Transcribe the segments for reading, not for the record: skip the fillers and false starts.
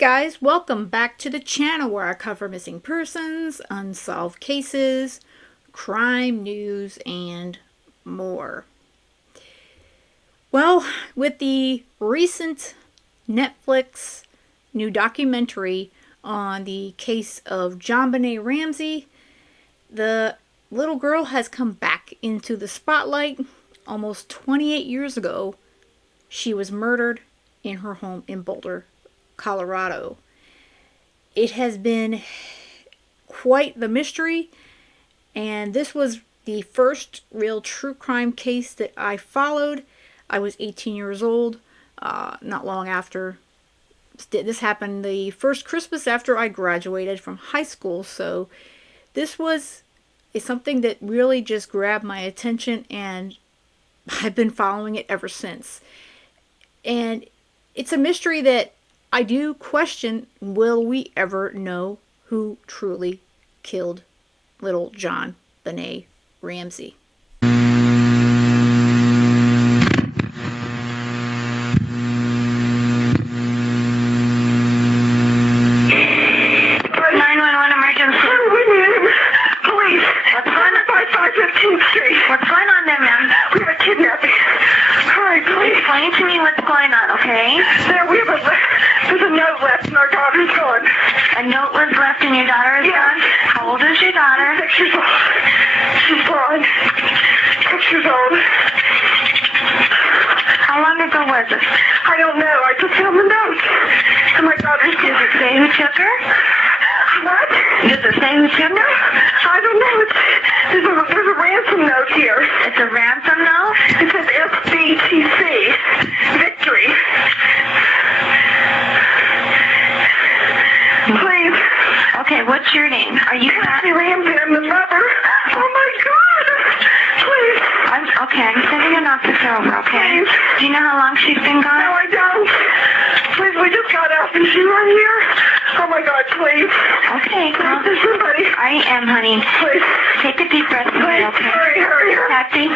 guys, welcome back to the channel where I cover missing persons, unsolved cases, crime news, and more. Well, with the recent Netflix new documentary on the case of JonBenet Ramsey, the little girl has come back into the spotlight. Almost 28 years ago, she was murdered in her home in Boulder, Colorado. It has been quite the mystery, and this was the first real true crime case that I followed. I was 18 years old, not long after. This happened the first Christmas after I graduated from high school, so this was something that really just grabbed my attention, and I've been following it ever since. And it's a mystery that I do question, will we ever know who truly killed little JonBenet Ramsey? What's going on there, ma'am? We have a kidnapping. Hurry, please. Explain to me what's going on, okay? There's a note left and our daughter's gone. A note was left and your daughter is gone? How old is your daughter? 6 years old. She's gone. 6 years old. How long ago was this? I don't know. I just found the note. And my daughter's gone. Does it say who took her? What? Does it say who took her? I don't know. There's a ransom note here. It's a ransom note? It says SBTC. Victory. Please. Okay, what's your name? Are you Patsy Ramsey. I'm the mother. Oh my God. Please. I'm sending an officer over, okay? Please. Do you know how long she's been gone? No, I don't. Please, we just got out. Is she right here? Oh my God, please. Okay, Please, there's somebody. I am, honey. Please. Take a deep breath, Please, okay? hurry. Patsy.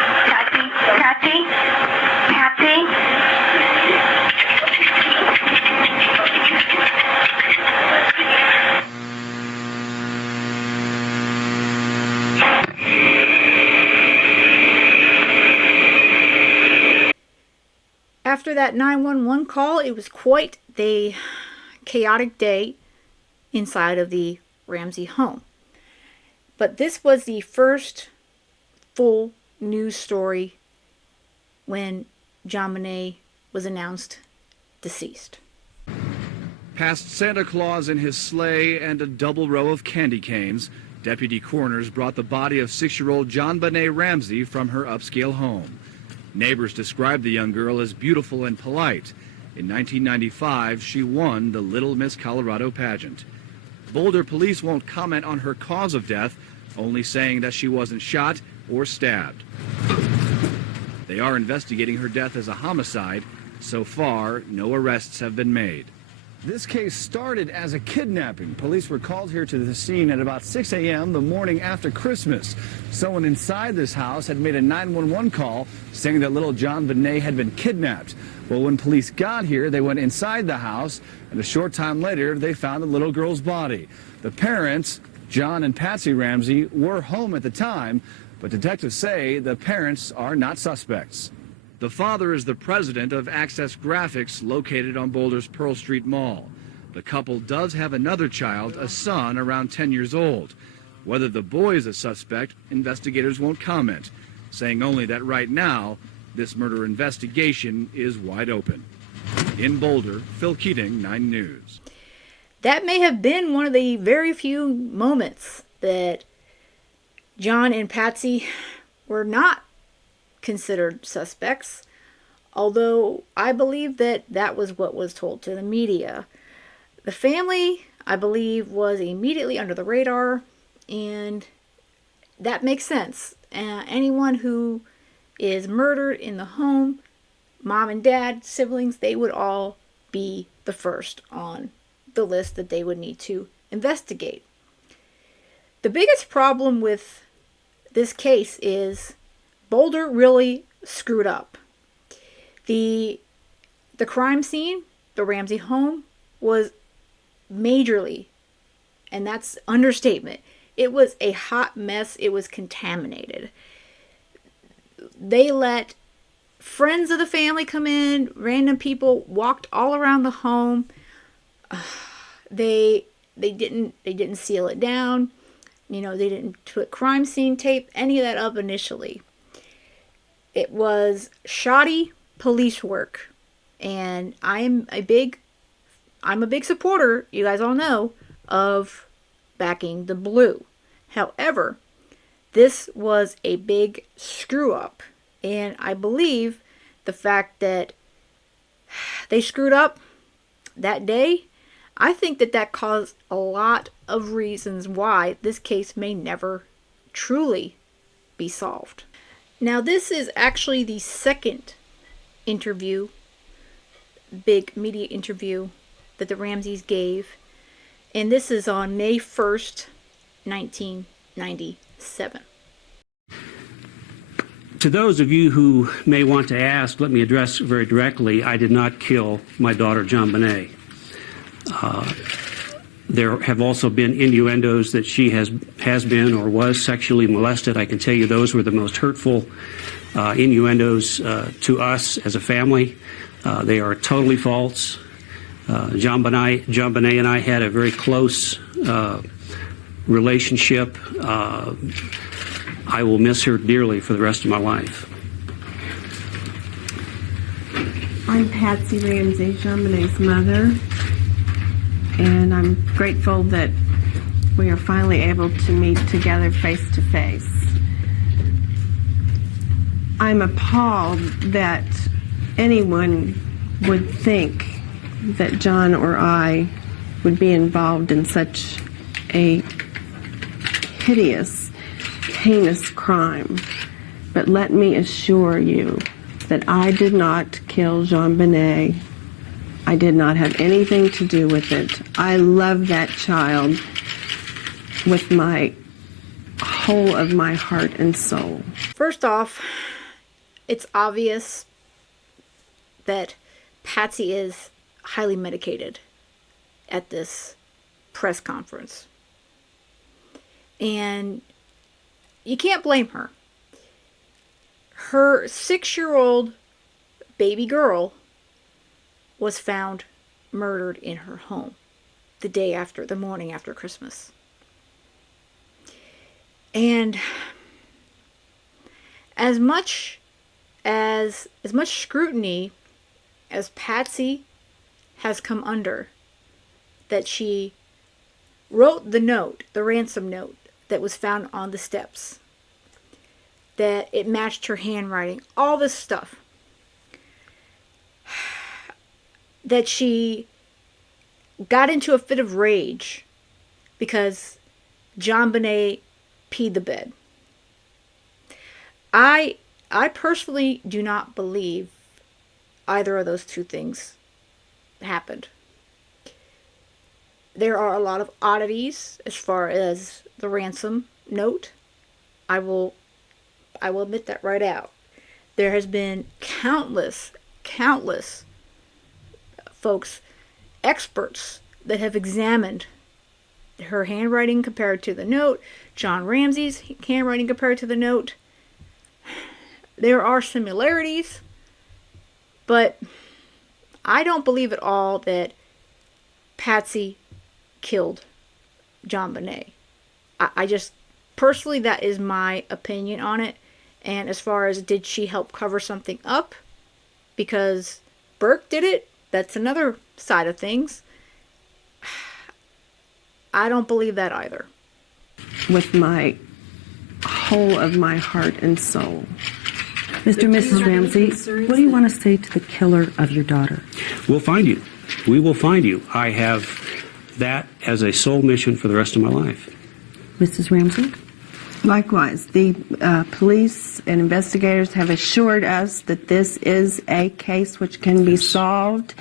After that 911 call, it was quite the chaotic day inside of the Ramsey home. But this was the first full news story when JonBenet was announced deceased. Past Santa Claus in his sleigh and a double row of candy canes, deputy coroners brought the body of 6-year-old JonBenet Ramsey from her upscale home. Neighbors described the young girl as beautiful and polite. In 1995, she won the Little Miss Colorado pageant. Boulder police won't comment on her cause of death, only saying that she wasn't shot or stabbed. They are investigating her death as a homicide. So far, no arrests have been made. This case started as a kidnapping. Police were called here to the scene at about 6 a.m. the morning after Christmas. Someone inside this house had made a 911 call saying that little JonBenet had been kidnapped. Well, when police got here, they went inside the house, and a short time later, they found the little girl's body. The parents, John and Patsy Ramsey, were home at the time, but detectives say the parents are not suspects. The father is the president of Access Graphics, located on Boulder's Pearl Street Mall. The couple does have another child, a son around 10 years old. Whether the boy is a suspect, investigators won't comment, saying only that right now, this murder investigation is wide open. In Boulder, Phil Keating, 9 News. That may have been one of the very few moments that John and Patsy were not considered suspects, although I believe that that was what was told to the media. The family, I believe, was immediately under the radar, and that makes sense. Anyone who is murdered in the home, mom and dad, siblings, they would all be the first on the list that they would need to investigate. The biggest problem with this case is Boulder really screwed up. The crime scene, the Ramsey home, was majorly, and that's understatement. It was a hot mess. It was contaminated. They let friends of the family come in, random people walked all around the home. They didn't seal it down. They didn't put crime scene tape, any of that up initially. It was shoddy police work. And I'm a big supporter, you guys all know, of backing the blue. However, this was a big screw up. And I believe the fact that they screwed up that day, I think that caused a lot of reasons why this case may never truly be solved. Now, this is actually the second interview, big media interview, that the Ramseys gave. And this is on May 1st, 1997. To those of you who may want to ask, let me address very directly, I did not kill my daughter, JonBenet. There have also been innuendos that she has been or was sexually molested. I can tell you those were the most hurtful innuendos to us as a family. They are totally false. JonBenet and I had a very close relationship. I will miss her dearly for the rest of my life. I'm Patsy Ramsey, JonBenet's mother, and I'm grateful that we are finally able to meet together face to face. I'm appalled that anyone would think that John or I would be involved in such a hideous, heinous crime. But let me assure you that I did not kill JonBenet. I did not have anything to do with it. I love that child with my whole of my heart and soul. First off, it's obvious that Patsy is highly medicated at this press conference. And you can't blame her. Her 6-year-old baby girl was found murdered in her home the morning after Christmas. And as much scrutiny as Patsy has come under, that she wrote the ransom note that was found on the steps, that it matched her handwriting, all this stuff, that she got into a fit of rage because JonBenet peed the bed. I personally do not believe either of those two things happened. There are a lot of oddities as far as the ransom note. I will admit that right out. There has been countless folks, experts, that have examined her handwriting compared to the note, John Ramsey's handwriting compared to the note. There are similarities, but I don't believe at all that Patsy killed JonBenet. I just, personally, that is my opinion on it. And as far as did she help cover something up because Burke did it, that's another side of things. I don't believe that either. With my whole of my heart and soul. Mr. and Mrs. Ramsey, what do you want to say to the killer of your daughter? We'll find you. We will find you. I have that as a sole mission for the rest of my life. Mrs. Ramsey? Likewise, the police and investigators have assured us that this is a case which can be solved.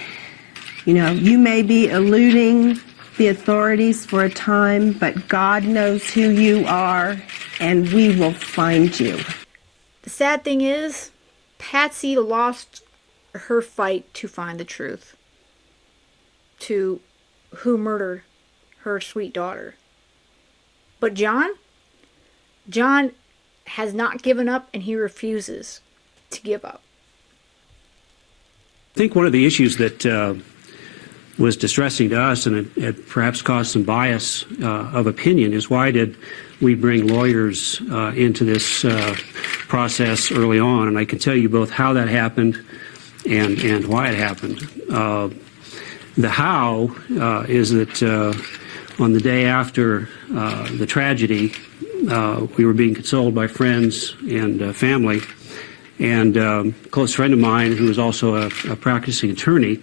You know, you may be eluding the authorities for a time, but God knows who you are, and we will find you. The sad thing is, Patsy lost her fight to find the truth, to who murdered her sweet daughter. But John has not given up, and he refuses to give up. I think one of the issues that was distressing to us, and it perhaps caused some bias of opinion, is why did we bring lawyers into this process early on? And I can tell you both how that happened and why it happened. The how is that on the day after the tragedy, we were being consoled by friends and family, and a close friend of mine who was also a practicing attorney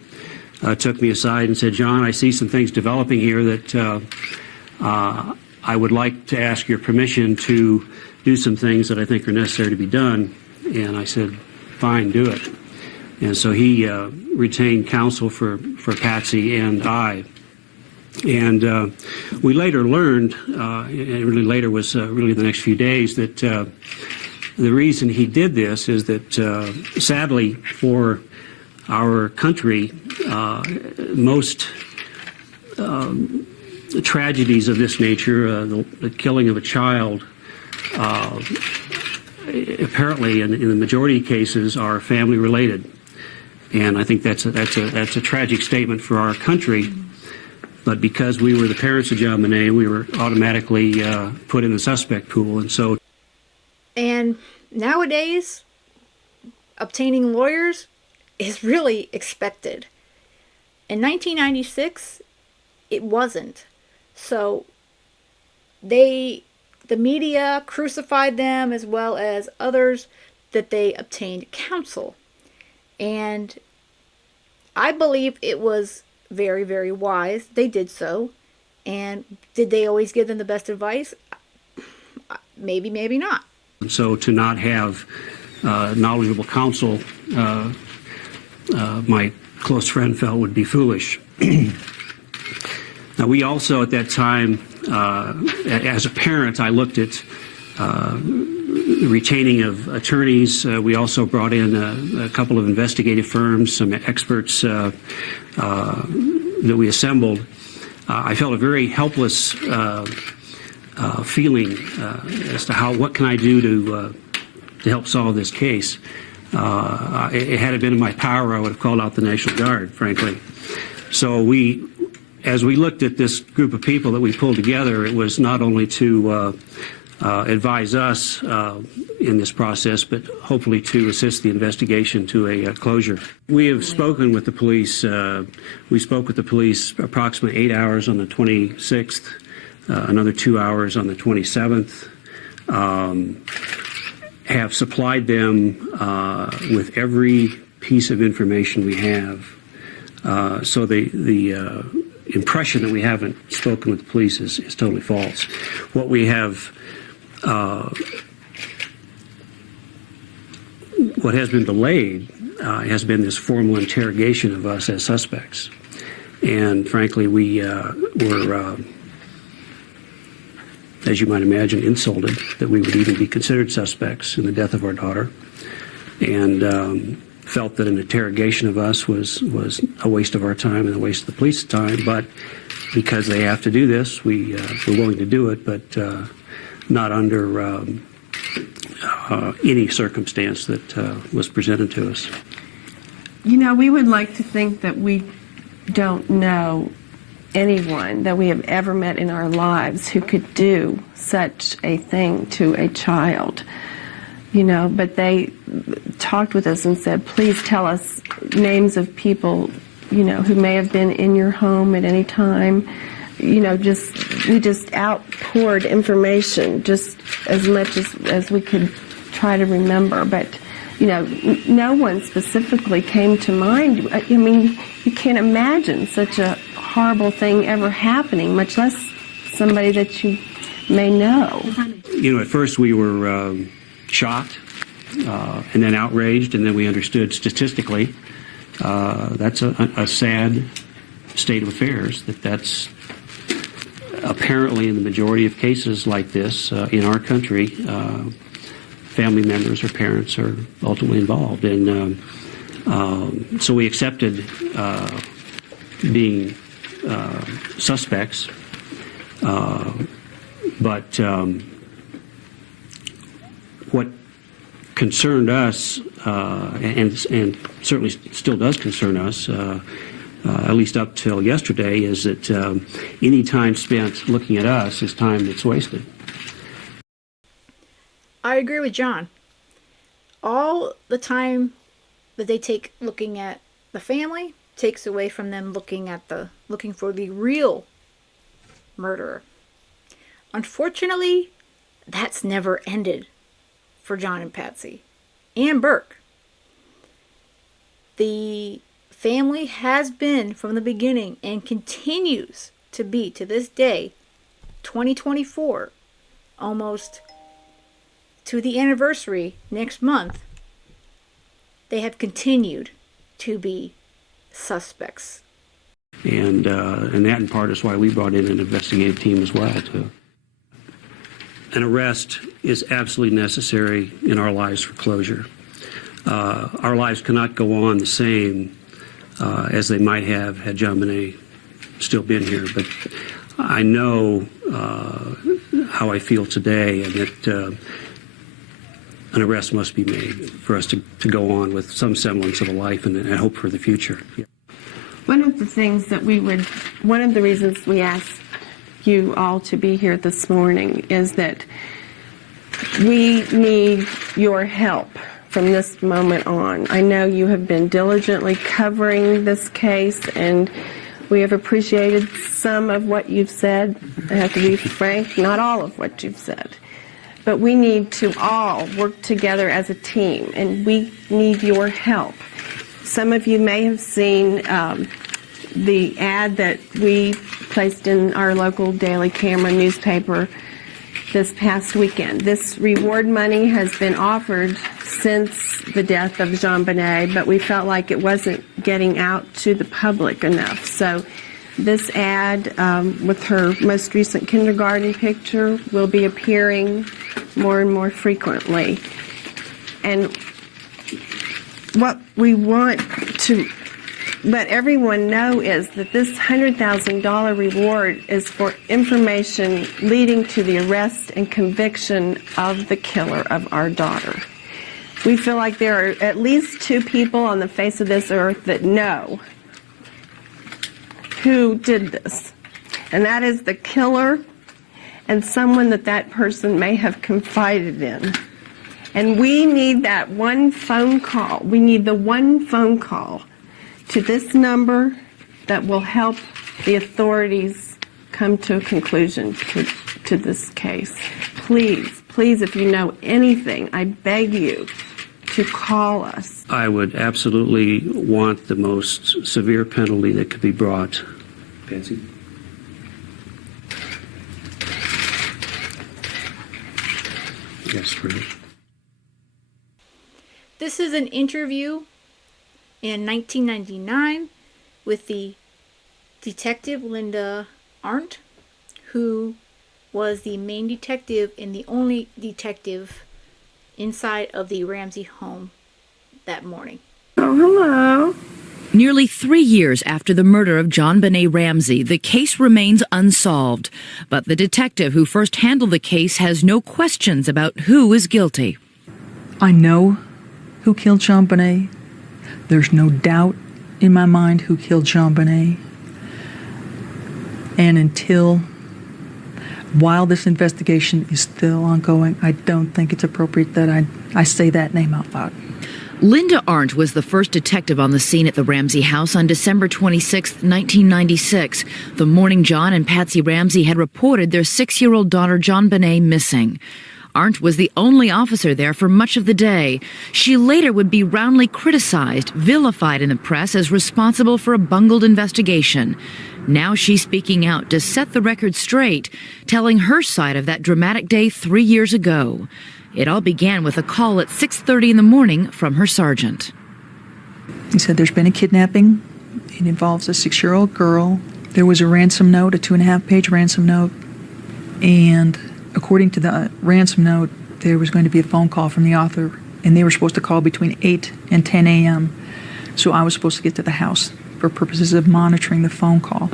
took me aside and said, "John, I see some things developing here that I would like to ask your permission to do some things that I think are necessary to be done." And I said, "Fine, do it." And so he retained counsel for Patsy and I. And we later learned, and really later was really the next few days, that the reason he did this is that sadly for our country, most tragedies of this nature, the killing of a child, apparently in the majority of cases are family related. And I think that's a tragic statement for our country. But because we were the parents of JonBenet, we were automatically put in the suspect pool. And nowadays, obtaining lawyers is really expected. In 1996, it wasn't. So the media crucified them, as well as others, that they obtained counsel. And I believe it was very, very wise. They did so. And did they always give them the best advice? Maybe, maybe not. So to not have knowledgeable counsel, my close friend felt would be foolish. Now, we also at that time, as a parent, I looked at retaining of attorneys. We also brought in a couple of investigative firms, some experts that we assembled. I felt a very helpless feeling as to what can I do to help solve this case. It had it been in my power, I would have called out the National Guard, frankly. So as we looked at this group of people that we pulled together, it was not only to advise us in this process, but hopefully to assist the investigation to a closure. We have spoken with the police. We spoke with the police approximately 8 hours on the 26th, another 2 hours on the 27th. Have supplied them with every piece of information we have. So the impression that we haven't spoken with the police is totally false. What we have, what has been delayed has been this formal interrogation of us as suspects. And frankly, we were, as you might imagine, insulted that we would even be considered suspects in the death of our daughter, and felt that an interrogation of us was a waste of our time and a waste of the police's time. But because they have to do this, we're willing to do it, but not under any circumstance that was presented to us. You know, we would like to think that we don't know anyone that we have ever met in our lives who could do such a thing to a child, you know, but they talked with us and said, please tell us names of people, you know, who may have been in your home at any time. You know, we just outpoured information just as much as we could try to remember, but you know, no one specifically came to mind. I mean, you can't imagine such a horrible thing ever happening, much less somebody that you may know. You know, at first we were shocked and then outraged, and then we understood statistically that's a sad state of affairs, that's apparently in the majority of cases like this in our country, family members or parents are ultimately involved. And so we accepted being suspects But what concerned us, and certainly still does concern us, at least up till yesterday, is that any time spent looking at us is time that's wasted. I agree with John. All the time that they take looking at the family takes away from them looking for the real murderer. Unfortunately, that's never ended for John and Patsy and Burke. The family has been from the beginning and continues to be to this day, 2024, almost to the anniversary next month. They have continued to be suspects. And that in part is why we brought in an investigative team as well, too. An arrest is absolutely necessary in our lives for closure. Our lives cannot go on the same as they might have had JonBenet still been here. But I know how I feel today, and that an arrest must be made for us to go on with some semblance of a life and hope for the future. Yeah. One of the things that one of the reasons we asked you all to be here this morning is that we need your help from this moment on. I know you have been diligently covering this case, and we have appreciated some of what you've said. I have to be frank, not all of what you've said. But we need to all work together as a team, and we need your help. Some of you may have seen the ad that we placed in our local Daily Camera newspaper this past weekend. This reward money has been offered since the death of JonBenet, but we felt like it wasn't getting out to the public enough. So this ad with her most recent kindergarten picture will be appearing more and more frequently. And what we want to let everyone know is that this $100,000 reward is for information leading to the arrest and conviction of the killer of our daughter. We feel like there are at least two people on the face of this earth that know who did this, and that is the killer and someone that person may have confided in. And we need that one phone call. We need the one phone call to this number that will help the authorities come to a conclusion to this case. Please, please, if you know anything, I beg you to call us. I would absolutely want the most severe penalty that could be brought. Patsy? Yes, really. This is an interview in 1999 with the detective Linda Arndt, who was the main detective and the only detective inside of the Ramsey home that morning. Oh, hello. Nearly 3 years after the murder of JonBenet Ramsey, the case remains unsolved. But the detective who first handled the case has no questions about who is guilty. I know who killed JonBenet. There's no doubt in my mind who killed JonBenet. And while this investigation is still ongoing, I don't think it's appropriate that I say that name out loud. Linda Arndt was the first detective on the scene at the Ramsey house on December 26, 1996, the morning John and Patsy Ramsey had reported their 6-year-old daughter JonBenet missing. Arndt was the only officer there for much of the day. She later would be roundly criticized, vilified in the press as responsible for a bungled investigation. Now she's speaking out to set the record straight, telling her side of that dramatic day 3 years ago. It all began with a call at 6:30 in the morning from her sergeant. He said there's been a kidnapping. It involves a 6-year-old girl. There was a ransom note, a 2.5-page ransom note, and according to the ransom note, there was going to be a phone call from the author, and they were supposed to call between 8 and 10 a.m. So I was supposed to get to the house for purposes of monitoring the phone call.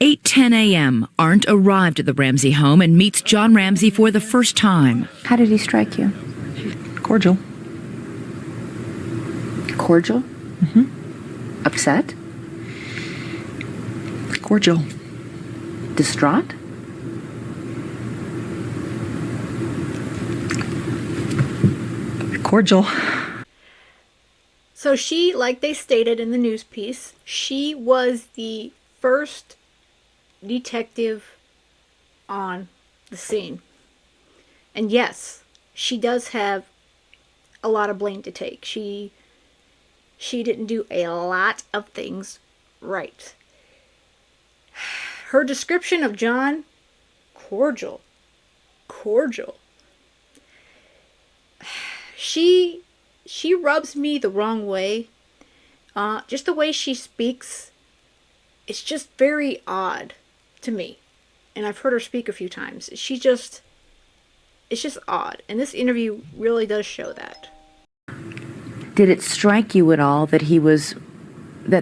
8:10 a.m., Arndt arrived at the Ramsey home and meets John Ramsey for the first time. How did he strike you? Cordial. Cordial? Mm-hmm. Upset? Cordial. Distraught? Cordial. So she, like they stated in the news piece, she was the first detective on the scene. And yes, she does have a lot of blame to take. She didn't do a lot of things right. Her description of John, cordial. She rubs me the wrong way. Just the way she speaks, it's just very odd to me. And I've heard her speak a few times. It's just odd. And this interview really does show that. Did it strike you at all that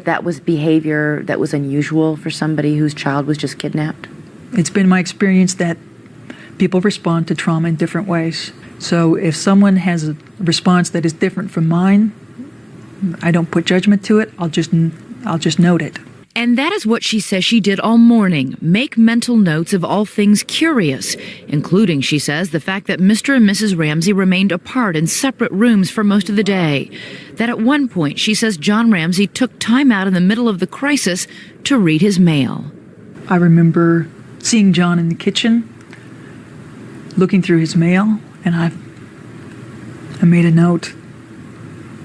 that was behavior that was unusual for somebody whose child was just kidnapped? It's been my experience that people respond to trauma in different ways. So if someone has a response that is different from mine, I don't put judgment to it. I'll just note it. And that is what she says she did all morning, make mental notes of all things curious, including, she says, the fact that Mr. and Mrs. Ramsey remained apart in separate rooms for most of the day. That at one point, she says John Ramsey took time out in the middle of the crisis to read his mail. I remember seeing John in the kitchen, looking through his mail, and I made a note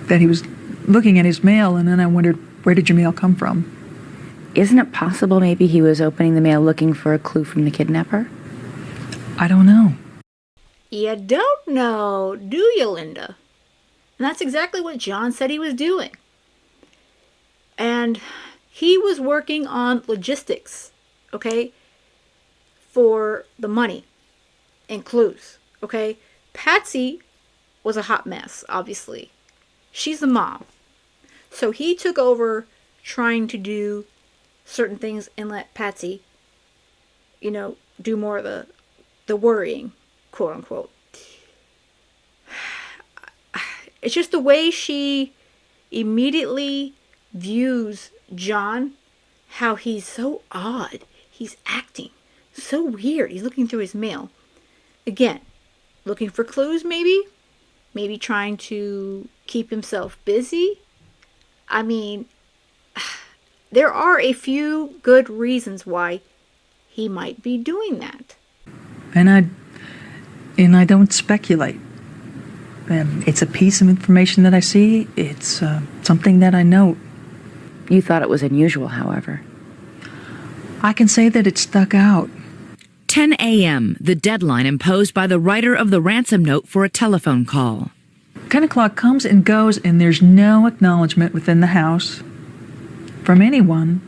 that he was looking at his mail, and then I wondered, where did your mail come from? Isn't it possible maybe he was opening the mail looking for a clue from the kidnapper? I don't know. You don't know, do you, Linda? And that's exactly what John said he was doing. And he was working on logistics, okay, for the money and clues, okay? Patsy was a hot mess, obviously. She's the mom. So he took over trying to do certain things and let Patsy, do more of the worrying, quote unquote. It's just the way she immediately views John, how he's so odd. He's acting so weird. He's looking through his mail. Again, looking for clues maybe? Maybe trying to keep himself busy? I mean, there are a few good reasons why he might be doing that. And I don't speculate. It's a piece of information that I see. It's something that I note. You thought it was unusual, however. I can say that it stuck out. 10 a.m., the deadline imposed by the writer of the ransom note for a telephone call. 10 o'clock comes and goes, and there's no acknowledgement within the house from anyone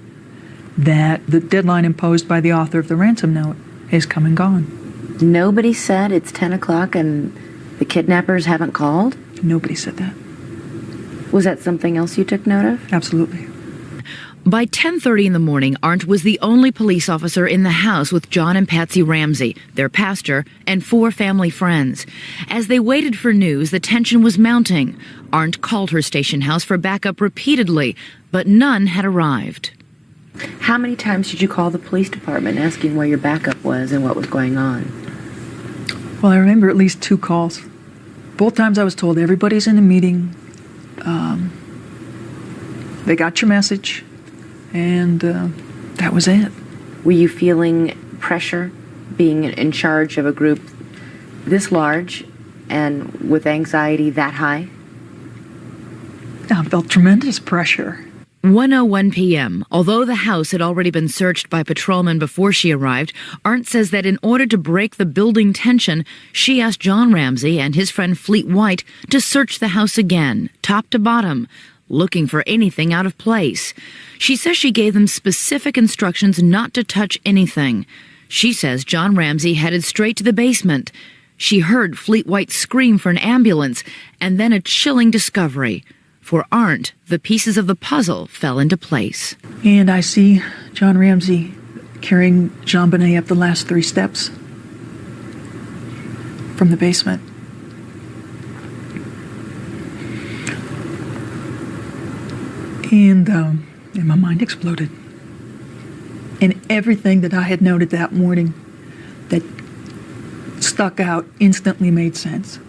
that the deadline imposed by the author of the ransom note has come and gone. Nobody said it's 10 o'clock and the kidnappers haven't called? Nobody said that. Was that something else you took note of? Absolutely. By 10:30 in the morning, Arndt was the only police officer in the house with John and Patsy Ramsey, their pastor, and 4 family friends. As they waited for news, the tension was mounting. Arndt called her station house for backup repeatedly, but none had arrived. How many times did you call the police department asking where your backup was and what was going on? Well, I remember at least 2 calls. Both times I was told everybody's in a meeting. They got your message. And that was it. Were you feeling pressure being in charge of a group this large and with anxiety that high? I felt tremendous pressure. 1:01 p.m. Although the house had already been searched by patrolmen before she arrived, Arndt says that in order to break the building tension, she asked John Ramsey and his friend Fleet White to search the house again, top to bottom, looking for anything out of place. She says she gave them specific instructions not to touch anything. She says John Ramsey headed straight to the basement. She heard Fleet White scream for an ambulance, and then a chilling discovery. For Arndt, the pieces of the puzzle fell into place. And I see John Ramsey carrying JonBenet up the last 3 steps from the basement. And my mind exploded. And everything that I had noted that morning that stuck out instantly made sense.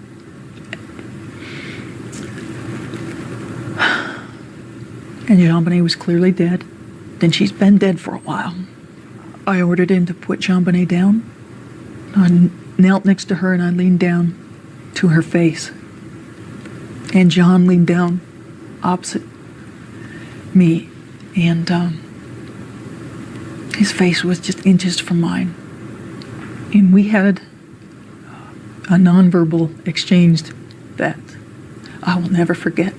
And JonBenet was clearly dead. Then she's been dead for a while. I ordered him to put JonBenet down. I knelt next to her and I leaned down to her face. And John leaned down opposite me. And his face was just inches from mine. And we had a nonverbal exchange that I will never forget.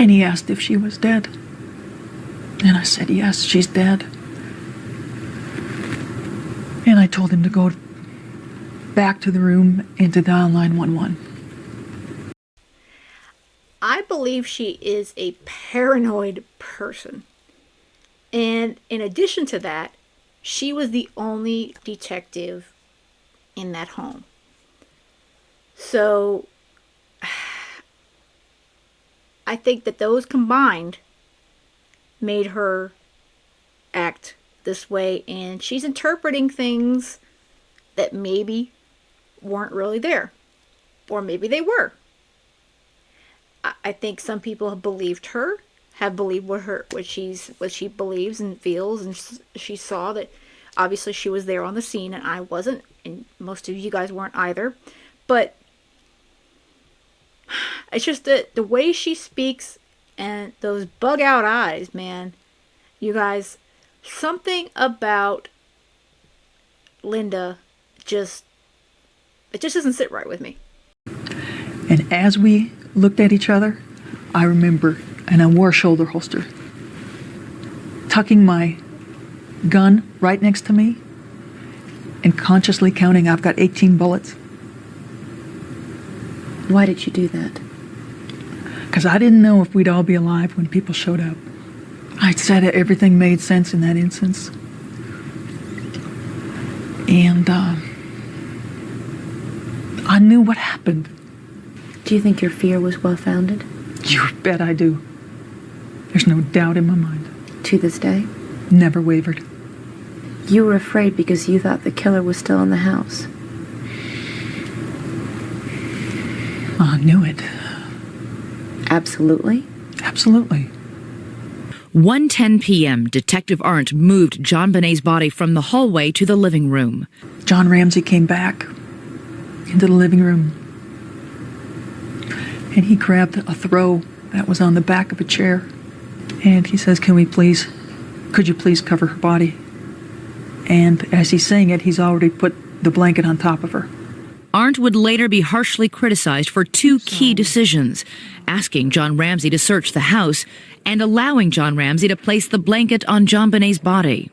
And he asked if she was dead. And I said, yes, she's dead. And I told him to go back to the room and to dial 911. I believe she is a paranoid person. And in addition to that, she was the only detective in that home. So I think that those combined made her act this way, and she's interpreting things that maybe weren't really there, or maybe they were. I think some people have believed her, have believed what she believes and feels, and she saw that obviously she was there on the scene, and I wasn't, and most of you guys weren't either. But it's just that the way she speaks and those bug out eyes, man, you guys, something about Linda it just doesn't sit right with me. And as we looked at each other, I remember, and I wore a shoulder holster, tucking my gun right next to me and consciously counting, I've got 18 bullets. Why did you do that? Because I didn't know if we'd all be alive when people showed up. I said everything made sense in that instance. And I knew what happened. Do you think your fear was well-founded? You bet I do. There's no doubt in my mind. To this day? Never wavered. You were afraid because you thought the killer was still in the house. I knew it. Absolutely? Absolutely. 1:10 p.m., Detective Arndt moved JonBenet's body from the hallway to the living room. John Ramsey came back into the living room, and he grabbed a throw that was on the back of a chair, and he says, could you please cover her body? And as he's saying it, he's already put the blanket on top of her. Arndt would later be harshly criticized for 2 key decisions: asking John Ramsey to search the house and allowing John Ramsey to place the blanket on JonBenet's body.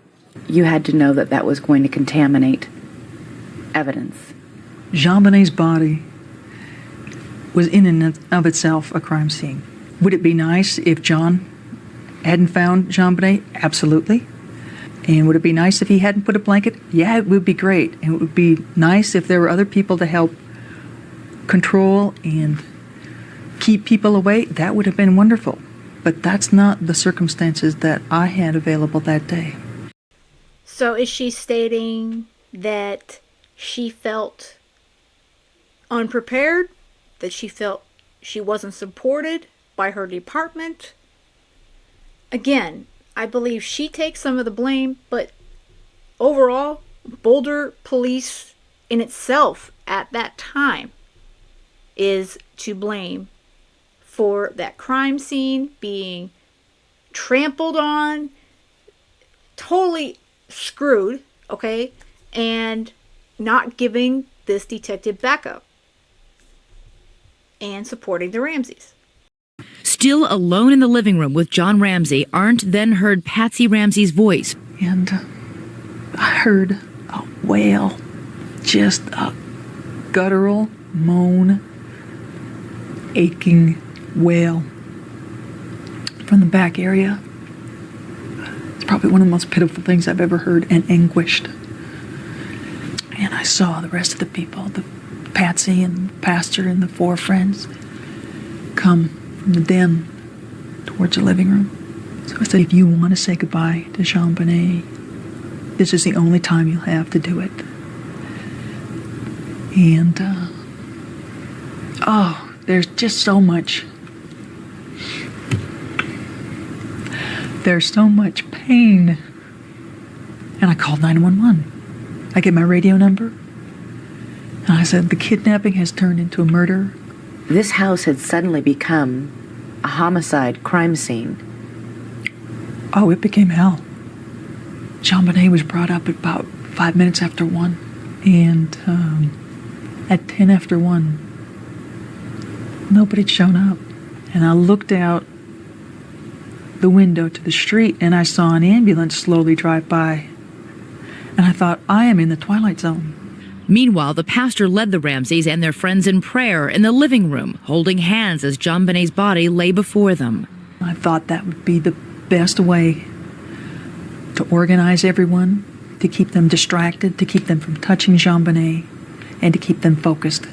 You had to know that that was going to contaminate evidence. JonBenet's body was in and of itself a crime scene. Would it be nice if John hadn't found JonBenet? Absolutely. And would it be nice if he hadn't put a blanket? Yeah, it would be great. And it would be nice if there were other people to help control and keep people away. That would have been wonderful. But that's not the circumstances that I had available that day. So is she stating that she felt unprepared? That she felt she wasn't supported by her department? Again, I believe she takes some of the blame, but overall, Boulder police in itself at that time is to blame for that crime scene being trampled on, totally screwed, okay, and not giving this detective backup and supporting the Ramseys. Still alone in the living room with John Ramsey, Arndt then heard Patsy Ramsey's voice. And I heard a wail, just a guttural moan, aching wail from the back area. probably one of the most pitiful things I've ever heard, and anguished. And I saw the rest of the people, the Patsy and the pastor and the 4 friends, come from the den towards the living room. So I said, if you want to say goodbye to JonBenet, this is the only time you'll have to do it. And, there's just so much. There's so much pain. And I called 911. I get my radio number. And I said, the kidnapping has turned into a murder. This house had suddenly become a homicide crime scene. Oh, it became hell. JonBenet was brought up at about 5 minutes after 1. And at 10 after 1, nobody had shown up. And I looked out the window to the street and I saw an ambulance slowly drive by. And I thought, I am in the Twilight Zone. Meanwhile, the pastor led the Ramseys and their friends in prayer in the living room, holding hands as JonBenet's body lay before them. I thought that would be the best way to organize everyone, to keep them distracted, to keep them from touching JonBenet, and to keep them focused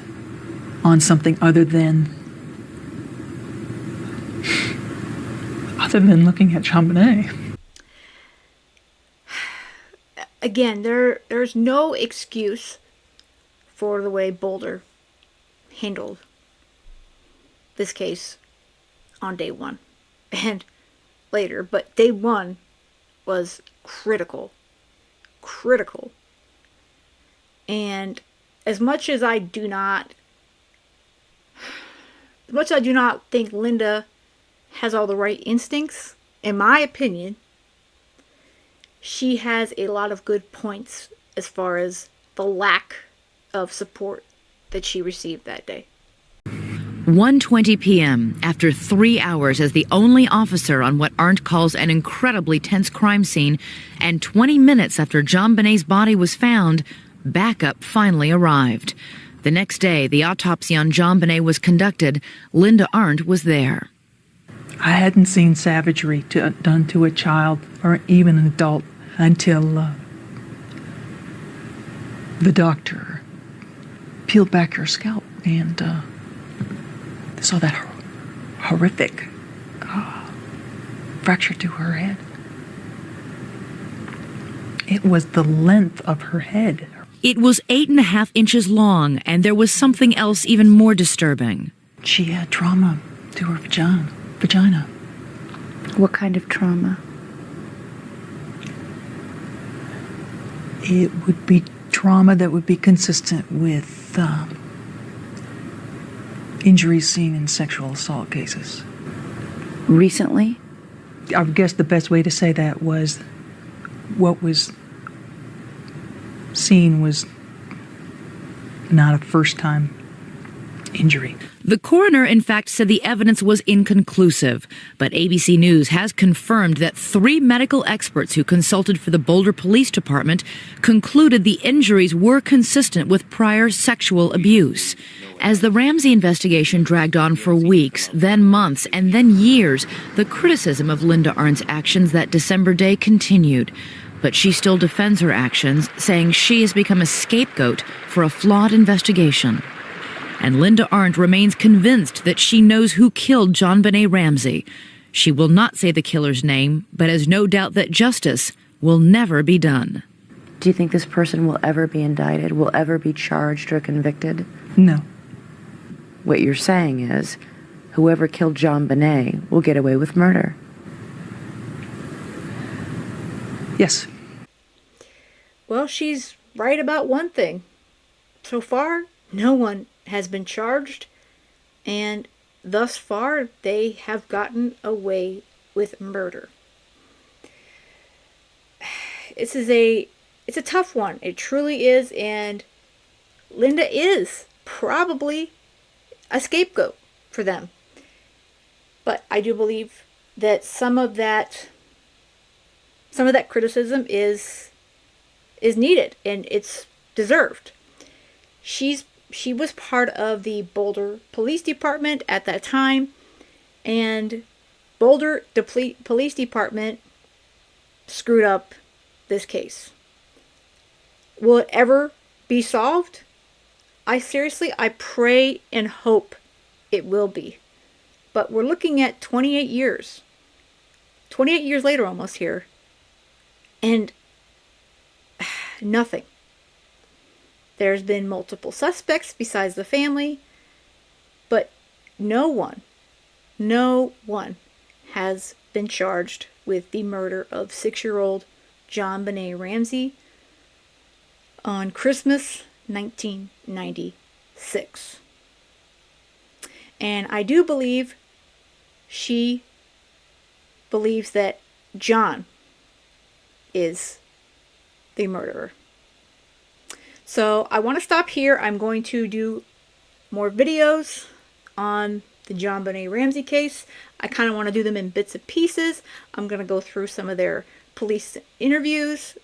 on something other than looking at JonBenet. Again, there's no excuse for the way Boulder handled this case on day 1 and later, but day 1 was critical. And as much as I do not think Linda has all the right instincts, in my opinion, she has a lot of good points as far as the lack of support that she received that day. 1:20 p.m., after 3 hours as the only officer on what Arndt calls an incredibly tense crime scene, and 20 minutes after JonBenet's body was found, backup finally arrived. The next day, the autopsy on JonBenet was conducted. Linda Arndt was there. I hadn't seen savagery done to a child or even an adult until the doctor peeled back her scalp and saw that horrific fracture to her head. It was the length of her head. It was 8.5 inches long, and there was something else even more disturbing. She had trauma to her vagina. What kind of trauma? It would be trauma that would be consistent with injuries seen in sexual assault cases. Recently? I guess the best way to say that was what was seen was not a first-time injury. The coroner, in fact, said the evidence was inconclusive, but ABC News has confirmed that 3 medical experts who consulted for the Boulder Police Department concluded the injuries were consistent with prior sexual abuse. As the Ramsey investigation dragged on for weeks, then months, and then years, the criticism of Linda Arndt's actions that December day continued. But she still defends her actions, saying she has become a scapegoat for a flawed investigation. And Linda Arndt remains convinced that she knows who killed JonBenet Ramsey. She will not say the killer's name, but has no doubt that justice will never be done. Do you think this person will ever be indicted, will ever be charged or convicted? No. What you're saying is, whoever killed JonBenet will get away with murder. Yes. Well, she's right about one thing. So far, no one has been charged, and thus far they have gotten away with murder. It's a tough one. It truly is, and Linda is probably a scapegoat for them. But I do believe that some of that criticism is needed, and it's deserved. She was part of the Boulder Police Department at that time, and Boulder Police Department screwed up this case. Will it ever be solved? I pray and hope it will be. But we're looking at 28 years. 28 years later almost here. And nothing. There's been multiple suspects besides the family. But no one has been charged with the murder of 6-year-old JonBenet Ramsey on Christmas 1996. And I do believe she believes that John is the murderer. So I want to stop here. I'm going to do more videos on the JonBenet Ramsey case. I kind of want to do them in bits and pieces. I'm going to go through some of their police interviews,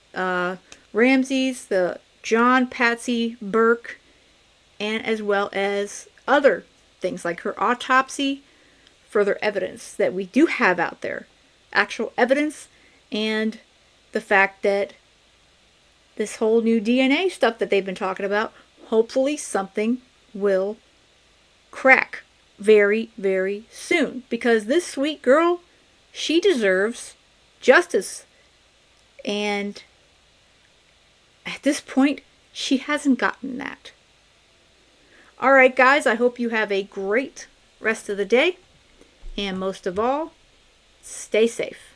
Ramsey's, the John, Patsy, Burke, and as well as other things like her autopsy, further evidence that we do have out there, actual evidence, and the fact that this whole new DNA stuff that they've been talking about, hopefully something will crack very, very soon. Because this sweet girl, she deserves justice. And at this point, she hasn't gotten that. Alright guys, I hope you have a great rest of the day. And most of all, stay safe.